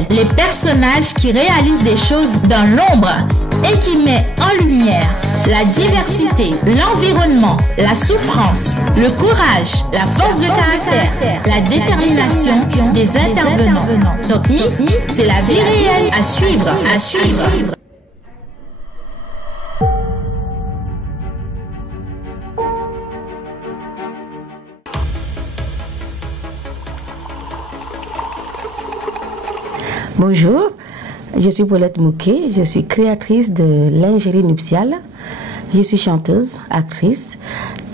réels, les personnages qui réalisent des choses dans l'ombre et qui met en lumière la diversité, l'environnement, la souffrance, le courage, la force de caractère, la détermination des intervenants. Donc Mi, c'est la vie réelle à suivre, à suivre. Bonjour, je suis Paulette Mouquet, je suis créatrice de lingerie nuptiale, je suis chanteuse, actrice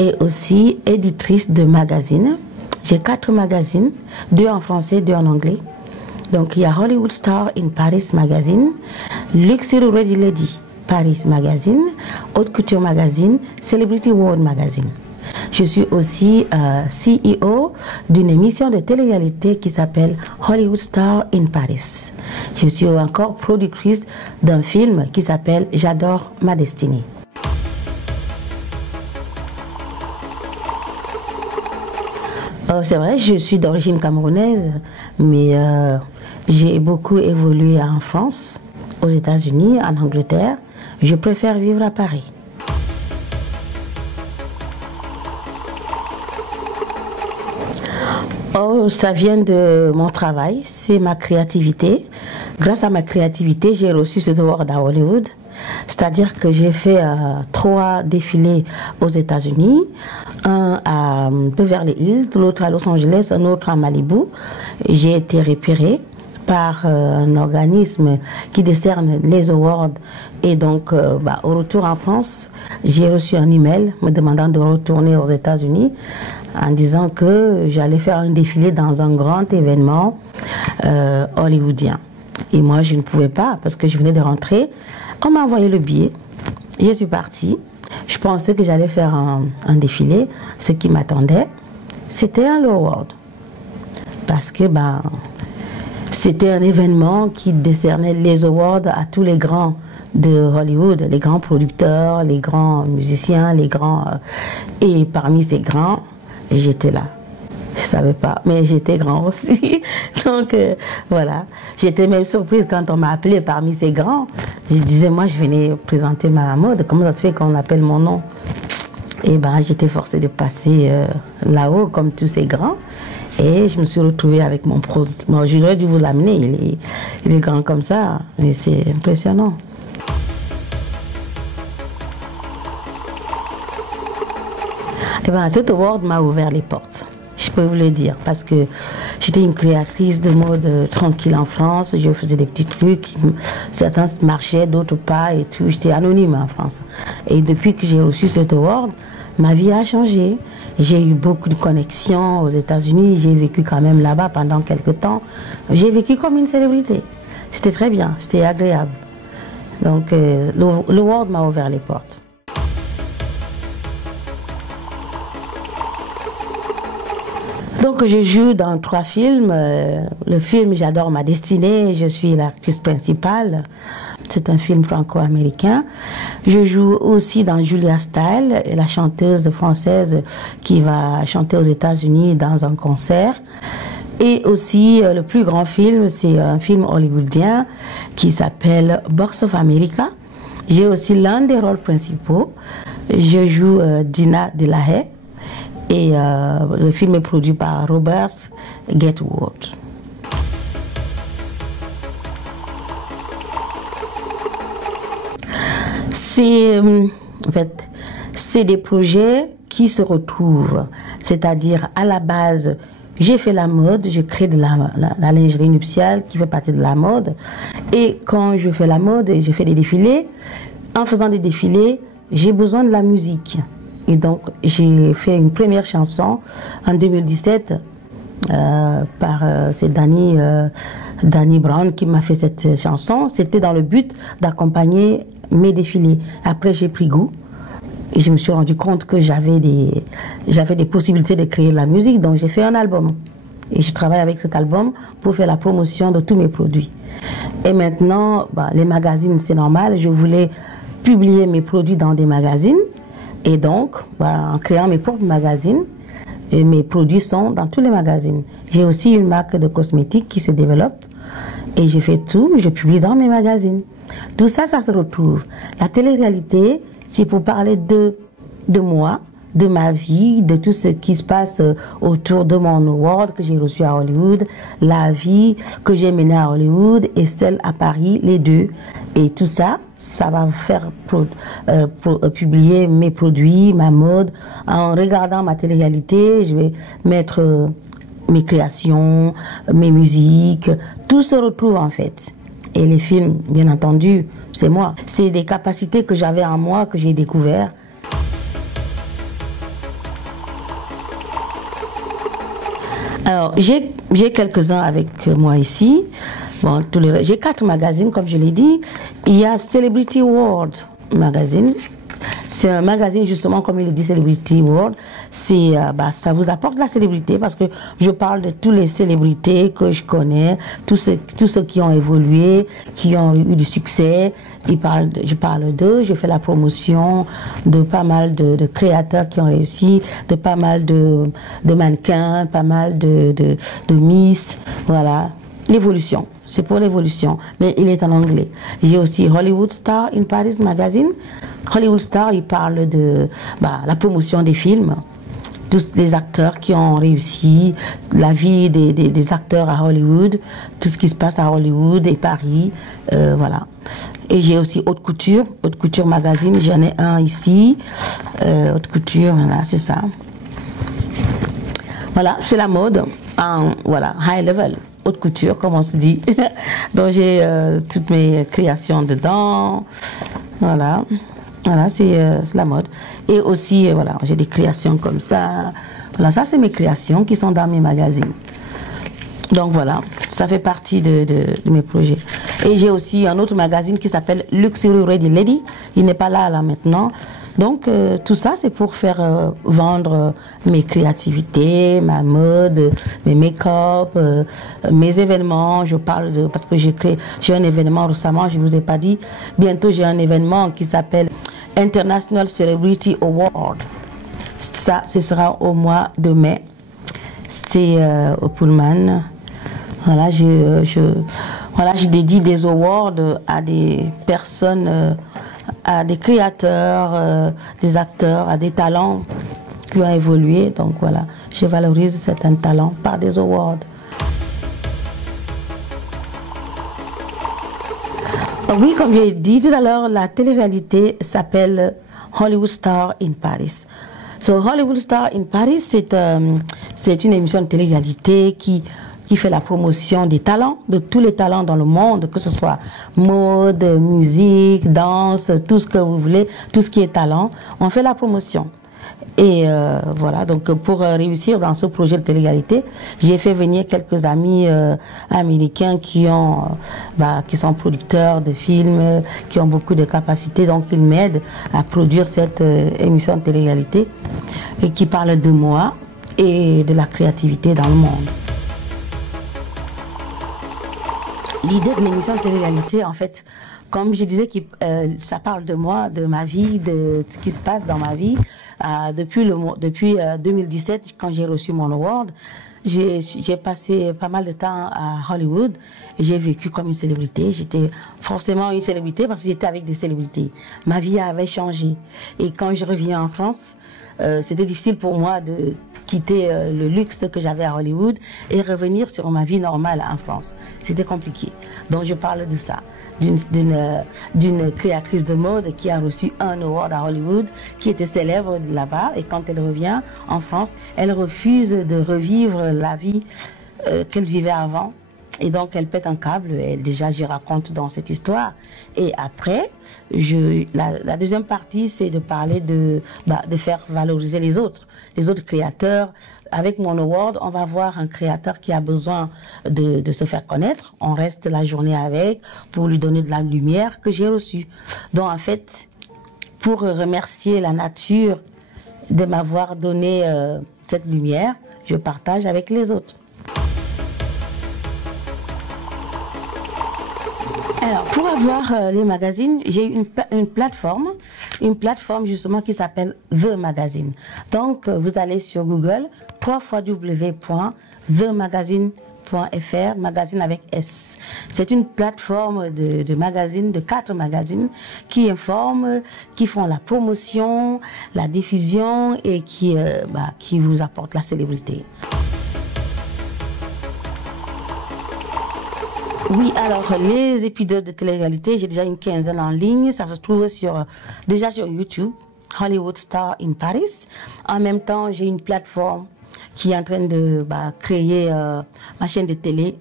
et aussi éditrice de magazines. J'ai 4 magazines, 2 en français, 2 en anglais. Donc il y a Hollywood Star in Paris Magazine, Luxury Ready Lady Paris Magazine, Haute Couture Magazine, Celebrity World Magazine. Je suis aussi CEO d'une émission de télé-réalité qui s'appelle Hollywood Star in Paris. Je suis encore productrice d'un film qui s'appelle J'adore ma destinée. C'est vrai, je suis d'origine camerounaise, mais j'ai beaucoup évolué en France, aux États-Unis, en Angleterre. Je préfère vivre à Paris. Oh, ça vient de mon travail, c'est ma créativité. Grâce à ma créativité, j'ai reçu ce award à Hollywood. C'est-à-dire que j'ai fait 3 défilés aux États-Unis, un à Beverly Hills, l'autre à Los Angeles, un autre à Malibu. J'ai été repérée par un organisme qui décerne les awards et donc au retour en France, j'ai reçu un email me demandant de retourner aux États-Unis en disant que j'allais faire un défilé dans un grand événement hollywoodien. Et moi, je ne pouvais pas parce que je venais de rentrer. On m'a envoyé le billet. Je suis partie. Je pensais que j'allais faire un défilé. Ce qui m'attendait, c'était un award. Parce que c'était un événement qui décernait les awards à tous les grands de Hollywood, les grands producteurs, les grands musiciens, les grands... et parmi ces grands, j'étais là. Je ne savais pas, mais j'étais grand aussi. Donc voilà, j'étais même surprise quand on m'a appelé parmi ces grands. Je disais, moi je venais présenter ma mode, comment ça se fait qu'on appelle mon nom? Et j'étais forcée de passer là-haut comme tous ces grands. Et je me suis retrouvée avec mon prose. Bon, j'aurais dû vous l'amener, il est grand comme ça, mais c'est impressionnant. Cet award m'a ouvert les portes. Je peux vous le dire, parce que j'étais une créatrice de mode tranquille en France, je faisais des petits trucs, certains marchaient, d'autres pas et tout, j'étais anonyme en France. Et depuis que j'ai reçu cet award, ma vie a changé. J'ai eu beaucoup de connexions aux États-Unis, j'ai vécu quand même là-bas pendant quelques temps. J'ai vécu comme une célébrité. C'était très bien, c'était agréable. Donc l'award m'a ouvert les portes. Donc je joue dans 3 films. Le film J'adore ma destinée, je suis l'actrice principale. C'est un film franco-américain. Je joue aussi dans Julia Style, la chanteuse française qui va chanter aux États-Unis dans un concert. Et aussi le plus grand film, c'est un film hollywoodien qui s'appelle Box of America. J'ai aussi l'un des rôles principaux. Je joue Dina Delahaye. Et le film est produit par Robert Getwood. C'est des projets qui se retrouvent. C'est-à-dire, à la base, j'ai fait la mode, j'ai créé de la lingerie nuptiale qui fait partie de la mode. Et quand je fais la mode, j'ai fait des défilés. En faisant des défilés, j'ai besoin de la musique. Et donc, j'ai fait une première chanson en 2017 c'est Danny Brown qui m'a fait cette chanson. C'était dans le but d'accompagner mes défilés. Après, j'ai pris goût et je me suis rendu compte que j'avais des possibilités de créer de la musique. Donc, j'ai fait un album. Et je travaille avec cet album pour faire la promotion de tous mes produits. Et maintenant, les magazines, c'est normal. Je voulais publier mes produits dans des magazines. Et donc, en créant mes propres magazines, mes produits sont dans tous les magazines. J'ai aussi une marque de cosmétiques qui se développe. Et je fais tout, je publie dans mes magazines. Tout ça, ça se retrouve. La télé-réalité, c'est pour parler de moi, de ma vie, de tout ce qui se passe autour de mon award que j'ai reçu à Hollywood, la vie que j'ai menée à Hollywood et celle à Paris, les deux. Et tout ça, ça va faire publier mes produits, ma mode. En regardant ma télé-réalité, je vais mettre mes créations, mes musiques, tout se retrouve en fait. Et les films, bien entendu, c'est moi. C'est des capacités que j'avais en moi, que j'ai découvert. Alors, j'ai quelques-uns avec moi ici. Bon, j'ai 4 magazines, comme je l'ai dit. Il y a Celebrity World Magazine. C'est un magazine, justement, comme il le dit, Celebrity World. Ça vous apporte la célébrité parce que je parle de toutes les célébrités que je connais, tous ceux qui ont évolué, qui ont eu du succès. Je parle d'eux, je fais la promotion de pas mal de créateurs qui ont réussi, de pas mal de mannequins, pas mal de Miss, voilà. L'évolution, c'est pour l'évolution, mais il est en anglais. J'ai aussi Hollywood Star in Paris Magazine. Hollywood Star, il parle de la promotion des films, tous les acteurs qui ont réussi, la vie des acteurs à Hollywood, tout ce qui se passe à Hollywood et Paris, voilà. Et j'ai aussi Haute Couture Magazine, j'en ai un ici, Haute Couture, voilà, c'est ça. Voilà, c'est la mode, voilà, high level. Haute couture, comme on se dit. Donc j'ai toutes mes créations dedans. Voilà, c'est la mode. Et aussi, voilà, j'ai des créations comme ça. Voilà, ça c'est mes créations qui sont dans mes magazines. Donc voilà, ça fait partie de mes projets. Et j'ai aussi un autre magazine qui s'appelle Luxury Ready Lady. Il n'est pas là maintenant. Donc tout ça c'est pour faire vendre mes créativités, ma mode, mes make-up, mes événements. Je parle parce que j'ai un événement récemment, je ne vous ai pas dit. Bientôt j'ai un événement qui s'appelle International Celebrity Award. Ça, ce sera au mois de mai. C'est au Pullman. Voilà, je dédie des awards à des personnes, à des créateurs, des acteurs, à des talents qui ont évolué. Donc voilà, je valorise certains talents par des awards. Oui, comme j'ai dit tout à l'heure, la télé-réalité s'appelle Hollywood Star in Paris. So, Hollywood Star in Paris, c'est une émission de télé-réalité qui fait la promotion des talents, de tous les talents dans le monde, que ce soit mode, musique, danse, tout ce que vous voulez, tout ce qui est talent, on fait la promotion. Et voilà, donc pour réussir dans ce projet de télé-réalité, j'ai fait venir quelques amis américains qui sont producteurs de films, qui ont beaucoup de capacités, donc ils m'aident à produire cette émission de télé-réalité et qui parle de moi et de la créativité dans le monde. L'idée de l'émission de télé-réalité, en fait, comme je disais, ça parle de moi, de ma vie, de ce qui se passe dans ma vie. Depuis 2017, quand j'ai reçu mon award, j'ai passé pas mal de temps à Hollywood et j'ai vécu comme une célébrité. J'étais forcément une célébrité parce que j'étais avec des célébrités. Ma vie avait changé. Et quand je reviens en France, c'était difficile pour moi de quitter le luxe que j'avais à Hollywood et revenir sur ma vie normale en France. C'était compliqué. Donc je parle de ça, d'une créatrice de mode qui a reçu un award à Hollywood, qui était célèbre là-bas, et quand elle revient en France, elle refuse de revivre la vie qu'elle vivait avant. Et donc elle pète un câble, et déjà je raconte dans cette histoire. Et après, la deuxième partie, c'est de parler de faire valoriser les autres créateurs. Avec mon award, on va voir un créateur qui a besoin de se faire connaître. On reste la journée avec pour lui donner de la lumière que j'ai reçue. Donc en fait, pour remercier la nature de m'avoir donné cette lumière, je partage avec les autres. Alors, pour avoir les magazines, j'ai une plateforme justement qui s'appelle The Magazine. Donc, vous allez sur Google, www.themagazine.com. magazine avec S. C'est une plateforme de magazines, de 4 magazines qui informent, qui font la promotion, la diffusion et qui vous apportent la célébrité. Oui, alors les épisodes de télé-réalité, j'ai déjà une quinzaine en ligne. Ça se trouve déjà sur YouTube, Hollywood Star in Paris. En même temps, j'ai une plateforme qui est en train de créer ma chaîne de télé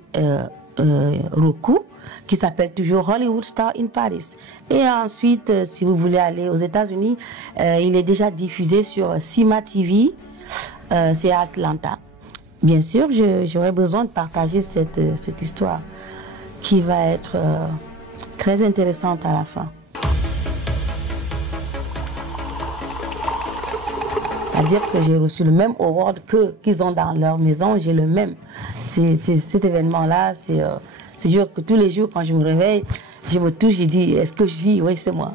Roku, qui s'appelle toujours Hollywood Star in Paris. Et ensuite, si vous voulez aller aux États-Unis, il est déjà diffusé sur Sima TV, c'est à Atlanta. Bien sûr, j'aurais besoin de partager cette histoire qui va être très intéressante à la fin. C'est-à-dire que j'ai reçu le même award qu'ils ont dans leur maison, j'ai le même. Cet événement-là, c'est sûr que tous les jours, quand je me réveille, je me touche, je dis, est-ce que je vis? Oui, c'est moi.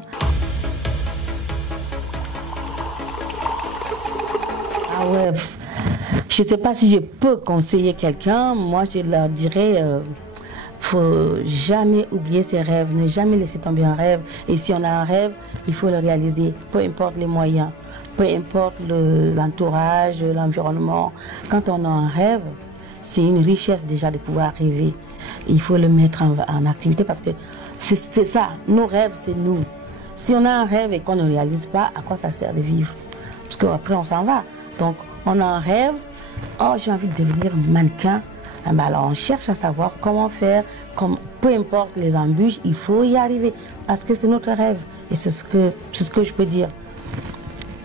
Ah ouais, je ne sais pas si je peux conseiller quelqu'un. Moi, je leur dirais, faut jamais oublier ses rêves, ne jamais laisser tomber un rêve. Et si on a un rêve, il faut le réaliser, peu importe les moyens, peu importe l'entourage, l'environnement. Quand on a un rêve, c'est une richesse déjà de pouvoir rêver. Il faut le mettre en activité parce que c'est ça, nos rêves, c'est nous. Si on a un rêve et qu'on ne réalise pas, à quoi ça sert de vivre? Parce qu'après, on s'en va. Donc, on a un rêve, oh, j'ai envie de devenir mannequin. Alors on cherche à savoir comment faire, peu importe les embûches, il faut y arriver parce que c'est notre rêve et c'est ce que je peux dire.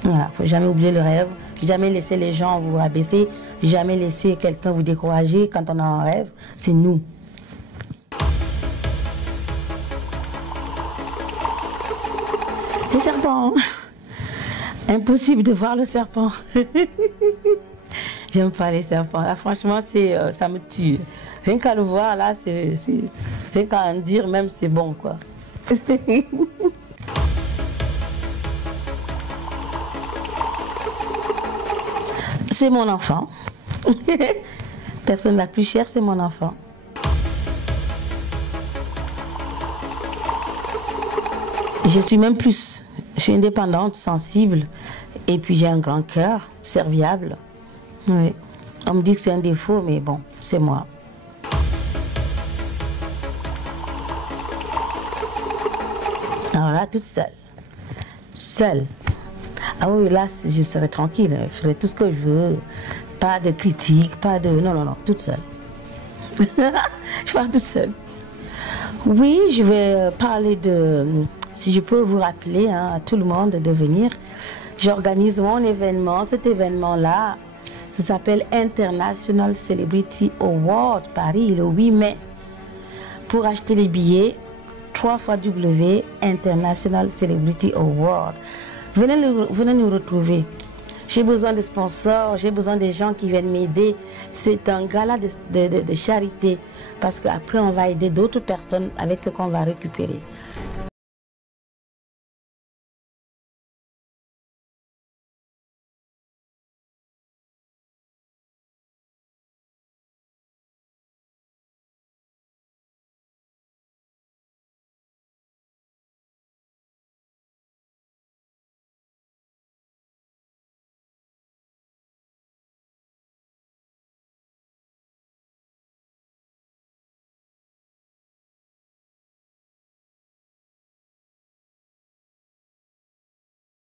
Voilà, faut jamais oublier le rêve, jamais laisser les gens vous abaisser, jamais laisser quelqu'un vous décourager quand on a un rêve, c'est nous. Les serpents, impossible de voir le serpent. J'aime pas les serpents. Là, franchement, ça me tue. Rien qu'à le voir, là, rien qu'à en dire même, c'est bon, quoi. C'est mon enfant. Personne la plus chère, c'est mon enfant. Je suis même plus. Je suis indépendante, sensible, et puis j'ai un grand cœur, serviable. Oui. On me dit que c'est un défaut, mais bon, c'est moi. Alors là, toute seule. Seule. Ah oui, là, je serai tranquille. Je ferai tout ce que je veux. Pas de critique, pas de... Non, non, non, toute seule. Je pars toute seule. Oui, je vais parler de... Si je peux vous rappeler à tout le monde de venir, j'organise mon événement. Cet événement-là, ça s'appelle International Celebrity Award Paris, le 8 mai. Pour acheter les billets, International Celebrity Award. Venez nous retrouver. J'ai besoin de sponsors, j'ai besoin des gens qui viennent m'aider. C'est un gala de charité parce qu'après on va aider d'autres personnes avec ce qu'on va récupérer.